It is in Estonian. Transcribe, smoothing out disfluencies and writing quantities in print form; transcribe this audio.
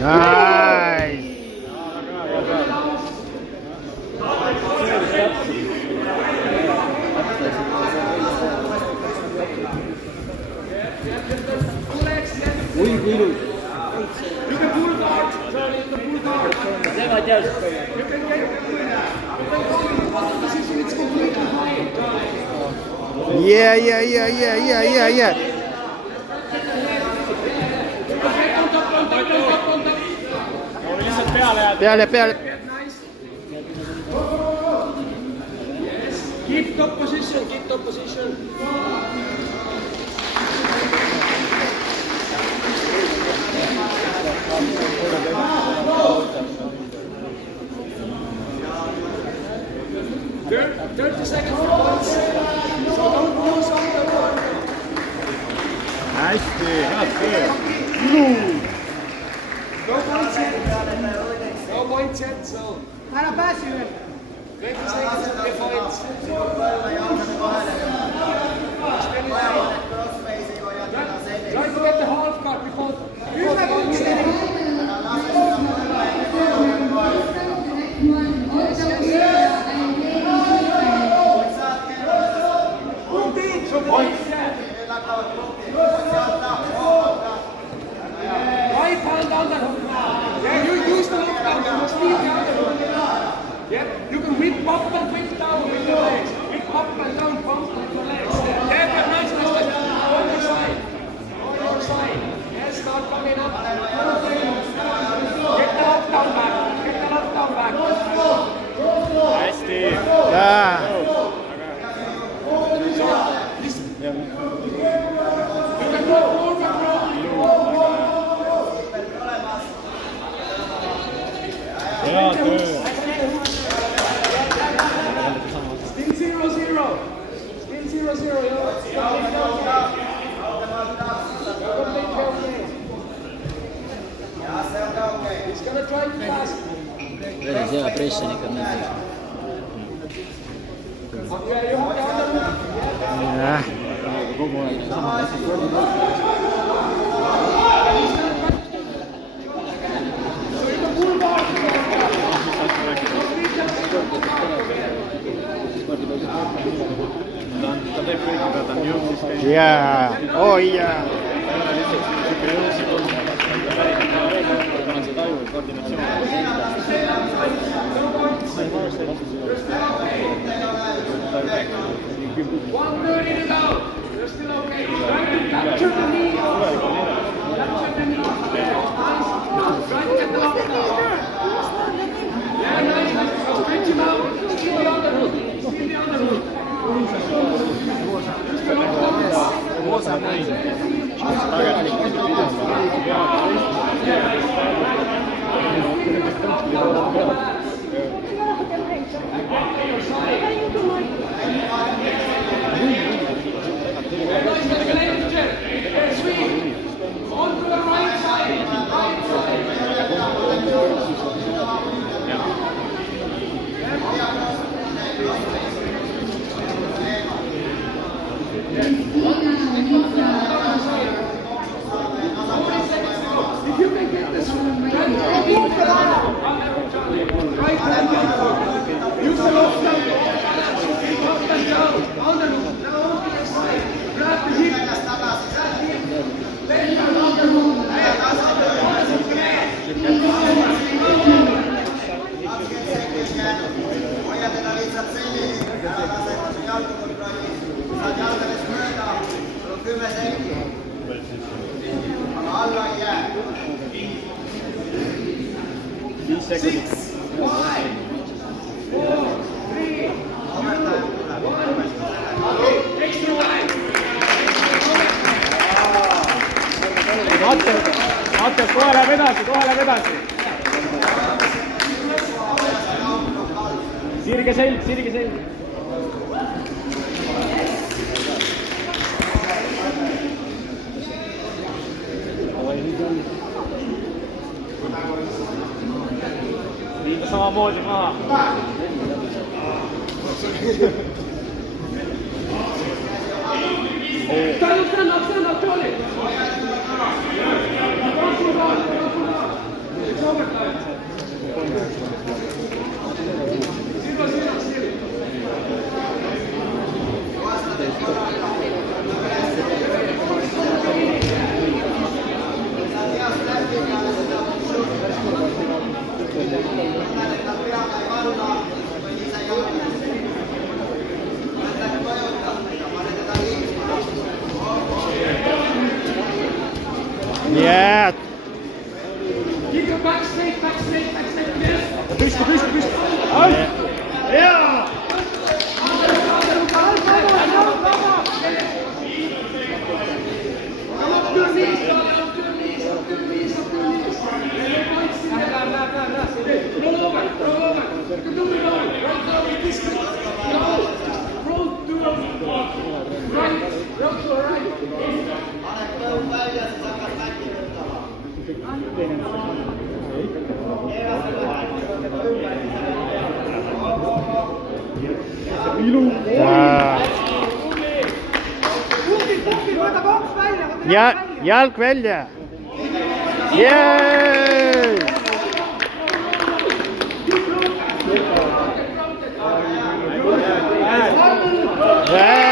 Nice. Oi, ilus. Yeah. Peale. Keep top position. Thirty seconds for points. So don't lose on the board. Hästi. No points yet, so. Ära pääsi üle. 20 seconds for the points. Try to get the half card before points. Right hand on the hook. Yeah, you use the hook down. You must leave the other hook. Yeah, you can whip up and whip down with your legs. Whip up and down, bump with your legs. Yeah, nice. On your side. Yeah, start coming up. Get the lockdown back. Hästi. Jaa. Hea töö. Still 0-0. He's gonna try to pass. Veres hea press on ikka mõttes. Jah. Kogu aeg sama. Ta teeb kõigiga, ta on jõudis käinud. Jaa. Oi jaa. Ma olen seda aju, Mate, kohe läheb edasi. Sirge selg. Liiga samamoodi maha. Stand up, Tony! Нет. Keep your back straight, back straight, back straight. Yes. Pysty, pysty, pysty. Come up to your knees, come up to your knees, up to your knees, up to your knees. Roll over, roll over. You can do it all. Roll over this way. Roll to the right, roll to the right. Да. Jalg välja. Jee! Yeah!